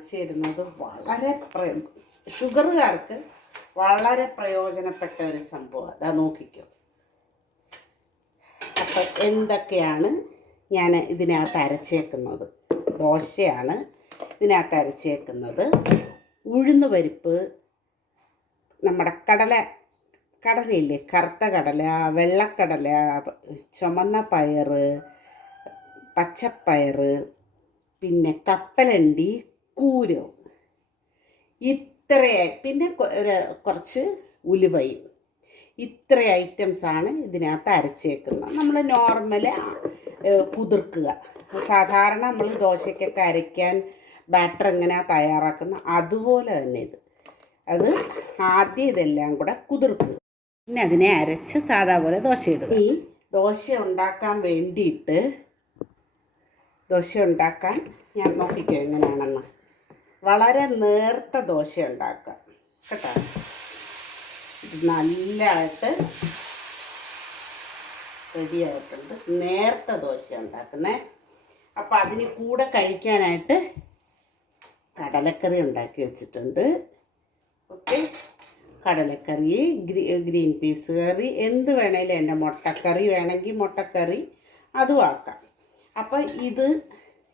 കാണിച്ചു തരുന്നത് വളരെ ഷുഗറുകാർക്ക് വളരെ പ്രയോജനപ്പെട്ട ഒരു സംഭവം. അതാ നോക്കിക്കോ. അപ്പം എന്തൊക്കെയാണ് ഞാൻ ഇതിനകത്ത് അരച്ചേക്കുന്നത്? ദോശയാണ് ഇതിനകത്ത് അരച്ചേക്കുന്നത്. ഉഴുന്ന് പരിപ്പ് നമ്മുടെ കടല കടലയില്ലേ? കറുത്ത കടല വെള്ളക്കടല ചുമന്ന പയറ് പച്ചപ്പയറ് പിന്നെ കപ്പലണ്ടി കൂരോ. ഇത്രയായി. പിന്നെ ഒരു കുറച്ച് ഉലുവയും. ഇത്ര ഐറ്റംസ് ആണ് ഇതിനകത്ത് അരച്ചേക്കുന്നത്. നമ്മൾ നോർമൽ കുതിർക്കുക. സാധാരണ നമ്മൾ ദോശയ്ക്കൊക്കെ അരയ്ക്കാൻ ബാറ്റർ എങ്ങനെയാണ് തയ്യാറാക്കുന്ന അതുപോലെ തന്നെ ഇത്. അത് ആദ്യം ഇതെല്ലാം കൂടെ കുതിർക്കുക. പിന്നെ അതിനെ അരച്ച് സാധാ പോലെ ദോശ ഇടുക. ഈ ദോശ ഉണ്ടാക്കാൻ വേണ്ടിയിട്ട് ദോശ ഉണ്ടാക്കാൻ ഞാൻ നോക്കിക്കോ എങ്ങനെയാണെന്ന്. വളരെ നേർത്ത ദോശ ഉണ്ടാക്കുക. കേട്ടോ? നല്ലതായിട്ട് റെഡിയായിട്ടുണ്ട് നേർത്ത ദോശ ഉണ്ടാക്കുന്നേ. അപ്പം അതിന് കൂടെ കഴിക്കാനായിട്ട് കടലക്കറി ഉണ്ടാക്കി വെച്ചിട്ടുണ്ട്. ഓക്കെ. കടലക്കറി ഗ്രീ ഗ്രീൻ പീസ് കറി എന്ത് വേണേലും എന്റെ മുട്ടക്കറി വേണമെങ്കിൽ മുട്ടക്കറി അതും ആക്കാം. അപ്പം ഇത്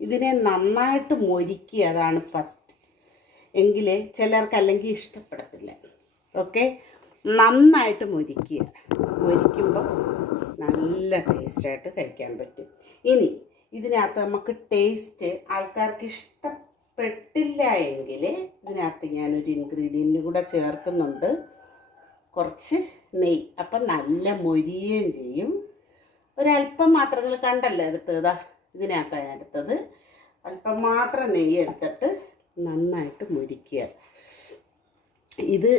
ഇതിനെ നന്നായിട്ട് മൊരിക്കുക അതാണ് ഫസ്റ്റ് എങ്കിൽ ചിലർക്ക് അല്ലെങ്കിൽ ഇഷ്ടപ്പെടത്തില്ല. ഓക്കെ നന്നായിട്ട് മുരിക്കുക. മുരിക്കുമ്പോൾ നല്ല ടേസ്റ്റായിട്ട് കഴിക്കാൻ പറ്റും. ഇനി ഇതിനകത്ത് നമുക്ക് ടേസ്റ്റ് ആൾക്കാർക്ക് ഇഷ്ടപ്പെട്ടില്ല എങ്കിൽ ഇതിനകത്ത് ഞാനൊരു ഇൻഗ്രീഡിയന്റും കൂടെ ചേർക്കുന്നുണ്ട്. കുറച്ച് നെയ്യ്. അപ്പം നല്ല മൊരിയുകയും ചെയ്യും. ഒരല്പം മാത്രങ്ങൾ കണ്ടല്ലോ? എടുത്തതാ ഇതിനകത്താണ് എടുത്തത്. അല്പം മാത്രം നെയ്യ് എടുത്തിട്ട് നന്നായിട്ട് മുരിക്കുക. ഇത്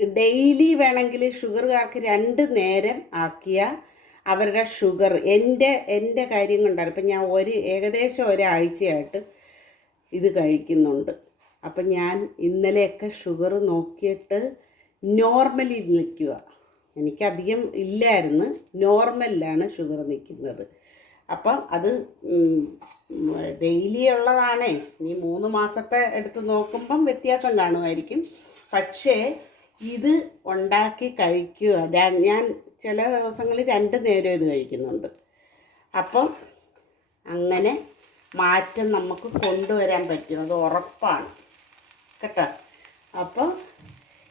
ഡെയിലി വേണമെങ്കിൽ ഷുഗറുകാർക്ക് രണ്ട് നേരം ആക്കിയ അവരുടെ ഷുഗർ. എന്റെ എന്റെ കാര്യം കൊണ്ടാണ് ഇപ്പം ഞാൻ ഒരു ഏകദേശം ഒരാഴ്ചയായിട്ട് ഇത് കഴിക്കുന്നുണ്ട്. അപ്പം ഞാൻ ഇന്നലെയൊക്കെ ഷുഗർ നോക്കിയിട്ട് നോർമലി നിൽക്കുക. എനിക്കധികം ഇല്ലായിരുന്നു. നോർമലിലാണ് ഷുഗർ നിൽക്കുന്നത്. അപ്പം അത് ഡെയിലി ഉള്ളതാണേ ഇനി മൂന്ന് മാസത്തെ എടുത്ത് നോക്കുമ്പം വ്യത്യാസം കാണുമായിരിക്കും. പക്ഷേ ഇത് ഉണ്ടാക്കി കഴിക്കുക. ഞാൻ ചില ദിവസങ്ങളിൽ രണ്ട് നേരം ഇത് കഴിക്കുന്നുണ്ട്. അപ്പം അങ്ങനെ മാറ്റം നമുക്ക് കൊണ്ടുവരാൻ പറ്റും. അത് ഉറപ്പാണ്. കേട്ടോ? അപ്പോൾ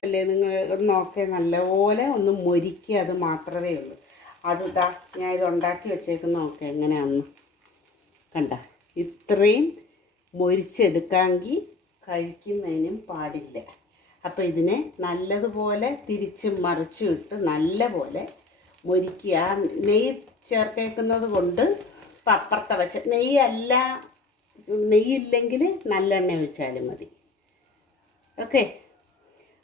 അല്ലേ നിങ്ങൾ നോക്കേ നല്ലപോലെ ഒന്ന് മൊരിക്കുക അത് മാത്രമേ ഉള്ളൂ. അത് ഇതാ ഞാൻ ഇത് ഉണ്ടാക്കി വെച്ചേക്കുന്ന നോക്കാം എങ്ങനെയാണെന്ന് കണ്ട ഇത്രയും മൊരിച്ചെടുക്കാമെങ്കിൽ കഴിക്കുന്നതിനും പാടില്ല. അപ്പോൾ ഇതിനെ നല്ലതുപോലെ തിരിച്ചും മറിച്ചും ഇട്ട് നല്ലപോലെ മൊരിക്കുക. നെയ്യ് ചേർത്തേക്കുന്നത് കൊണ്ട് അപ്പുറത്തെ വശം നെയ്യല്ല നെയ്യില്ലെങ്കിൽ നല്ലെണ്ണ ഒഴിച്ചാലും മതി. ഓക്കെ?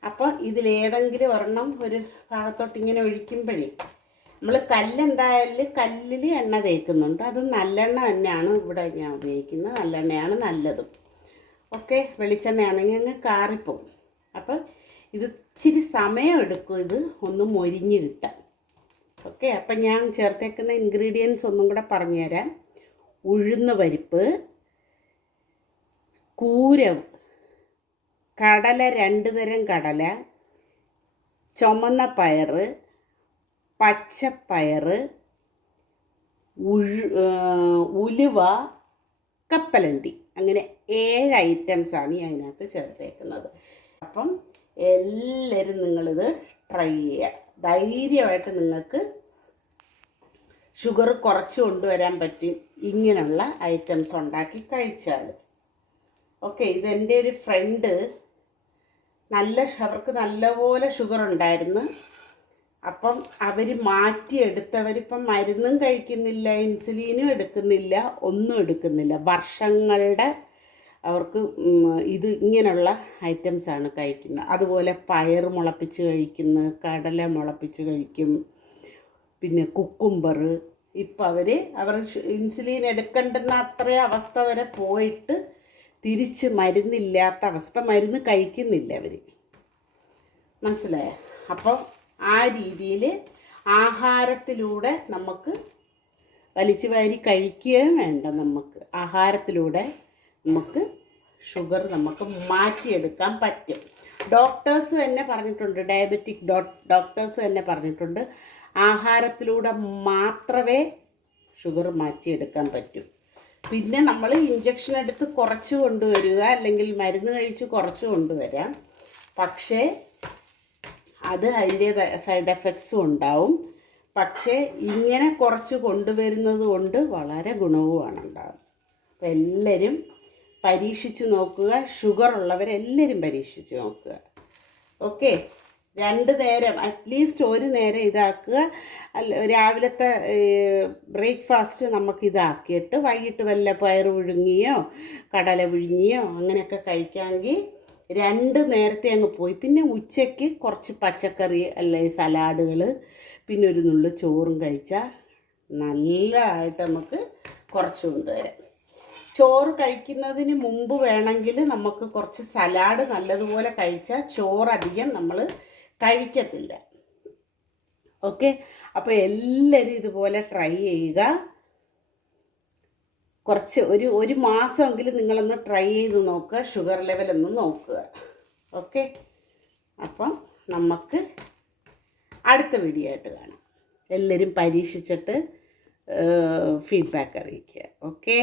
അപ്പോൾ ഇതിലേതെങ്കിലും ഒരെണ്ണം ഒരു ഭാഗത്തോട്ട് ഇങ്ങനെ ഒഴിക്കുമ്പോഴേ നമ്മൾ കല്ലെന്തായാലും കല്ലിൽ എണ്ണ തേക്കുന്നുണ്ട്. അത് നല്ലെണ്ണ തന്നെയാണ് ഇവിടെ ഞാൻ ഉപയോഗിക്കുന്നത്. നല്ലെണ്ണയാണ് നല്ലതും. ഓക്കെ വെളിച്ചെണ്ണയാണെങ്കിൽ അങ്ങ് കാറിപ്പോവും. അപ്പം ഇത് ഇച്ചിരി സമയമെടുക്കും ഇത് ഒന്ന് മൊരിഞ്ഞ് കിട്ടാൻ. ഓക്കെ അപ്പം ഞാൻ ചേർത്തേക്കുന്ന ഇൻഗ്രീഡിയൻസ് ഒന്നും കൂടെ പറഞ്ഞുതരാം ഉഴുന്ന് പരിപ്പ് കൂരം കടല രണ്ട് തരം കടല ചുമന്ന പയറ് പച്ചപ്പയറ് ഉഴു ഉലുവ കപ്പലണ്ടി. അങ്ങനെ ഏഴ് ഐറ്റംസാണ് ഈ അതിനകത്ത് ചേർത്തേക്കുന്നത്. അപ്പം എല്ലാവരും നിങ്ങളിത് ട്രൈ ചെയ്യുക. ധൈര്യമായിട്ട് നിങ്ങൾക്ക് ഷുഗർ കുറച്ച് കൊണ്ടുവരാൻ പറ്റും. ഇങ്ങനെയുള്ള ഐറ്റംസ് ഉണ്ടാക്കി കഴിച്ചാൽ ഓക്കെ ഇതെന്റെ ഒരു ഫ്രണ്ട് നല്ല അവർക്ക് നല്ലപോലെ ഷുഗർ ഉണ്ടായിരുന്നു. അപ്പം അവർ മാറ്റിയെടുത്തവരിപ്പം മരുന്നും കഴിക്കുന്നില്ല ഇൻസുലിനും എടുക്കുന്നില്ല ഒന്നും എടുക്കുന്നില്ല. വർഷങ്ങളുടെ അവർക്ക് ഇത് ഇങ്ങനെയുള്ള ഐറ്റംസാണ് കഴിക്കുന്നത്. അതുപോലെ പയർ മുളപ്പിച്ച് കഴിക്കുന്നു കടല മുളപ്പിച്ച് കഴിക്കും പിന്നെ കുക്കുംബർ. ഇപ്പം അവർ അവർ ഇൻസുലിൻ എടുക്കേണ്ടുന്ന അത്രയും അവസ്ഥ വരെ പോയിട്ട് തിരിച്ച് മരുന്നില്ലാത്ത അവസ്ഥ ഇപ്പം മരുന്ന് കഴിക്കുന്നില്ല അവർ മനസ്സിലായോ? അപ്പോൾ ആ രീതിയിൽ ആഹാരത്തിലൂടെ നമുക്ക് വലിച്ചു വാരി കഴിക്കുകയും വേണ്ട നമുക്ക്. ആഹാരത്തിലൂടെ നമുക്ക് ഷുഗർ നമുക്ക് മാറ്റിയെടുക്കാൻ പറ്റും. ഡോക്ടേഴ്സ് തന്നെ പറഞ്ഞിട്ടുണ്ട് ഡയബറ്റിക് ഡോക്ടേഴ്സ് തന്നെ പറഞ്ഞിട്ടുണ്ട് ആഹാരത്തിലൂടെ മാത്രമേ ഷുഗർ മാറ്റിയെടുക്കാൻ പറ്റൂ. പിന്നെ നമ്മൾ ഇഞ്ചക്ഷൻ എടുത്ത് കുറച്ച് കൊണ്ടുവരിക അല്ലെങ്കിൽ മരുന്ന് കഴിച്ച് കുറച്ച് കൊണ്ടുവരാം. പക്ഷേ അത് അതിന്റെ സൈഡ് എഫക്ട്സും ഉണ്ടാവും. പക്ഷേ ഇങ്ങനെ കുറച്ച് കൊണ്ടുവരുന്നത് കൊണ്ട് വളരെ ഗുണവുമാണ് ഉണ്ടാകും അപ്പോൾ എല്ലാവരും പരീക്ഷിച്ച് നോക്കുക. ഷുഗർ ഉള്ളവരെല്ലാവരും പരീക്ഷിച്ച് നോക്കുക. ഓക്കെ രണ്ട് നേരം അറ്റ്ലീസ്റ്റ് ഒരു നേരം ഇതാക്കുക. അല്ല രാവിലത്തെ ബ്രേക്ക്ഫാസ്റ്റ് നമുക്ക് ഇതാക്കിയിട്ട് വൈകിട്ട് വല്ല പയർ പുഴുങ്ങിയോ കടല പുഴുങ്ങിയോ അങ്ങനെയൊക്കെ കഴിക്കാമെങ്കിൽ രണ്ട് നേരത്തെ അങ്ങ് പോയി. പിന്നെ ഉച്ചയ്ക്ക് കുറച്ച് പച്ചക്കറി അല്ലെങ്കിൽ സലാഡുകൾ പിന്നെ ഒരു നുള്ളു ചോറും കഴിച്ചാൽ നല്ലതായിട്ട് നമുക്ക് കുറച്ച് കൊണ്ടുവരാം. ചോറ് കഴിക്കുന്നതിന് മുമ്പ് വേണമെങ്കിൽ നമുക്ക് കുറച്ച് സലാഡ് നല്ലതുപോലെ കഴിച്ചാൽ ചോറധികം നമ്മൾ കഴിക്കത്തില്ല. ഓക്കെ? അപ്പോൾ എല്ലാവരും ഇതുപോലെ ട്രൈ ചെയ്യുക. കുറച്ച് ഒരു ഒരു മാസമെങ്കിലും നിങ്ങളൊന്ന് ട്രൈ ചെയ്ത് നോക്കുക ഷുഗർ ലെവൽ ഒന്ന് നോക്കുക. ഓക്കെ അപ്പം നമുക്ക് അടുത്ത വീഡിയോ ആയിട്ട് കാണാം. എല്ലാവരും പരീക്ഷിച്ചിട്ട് ഫീഡ്ബാക്ക് അറിയിക്കുക. ഓക്കെ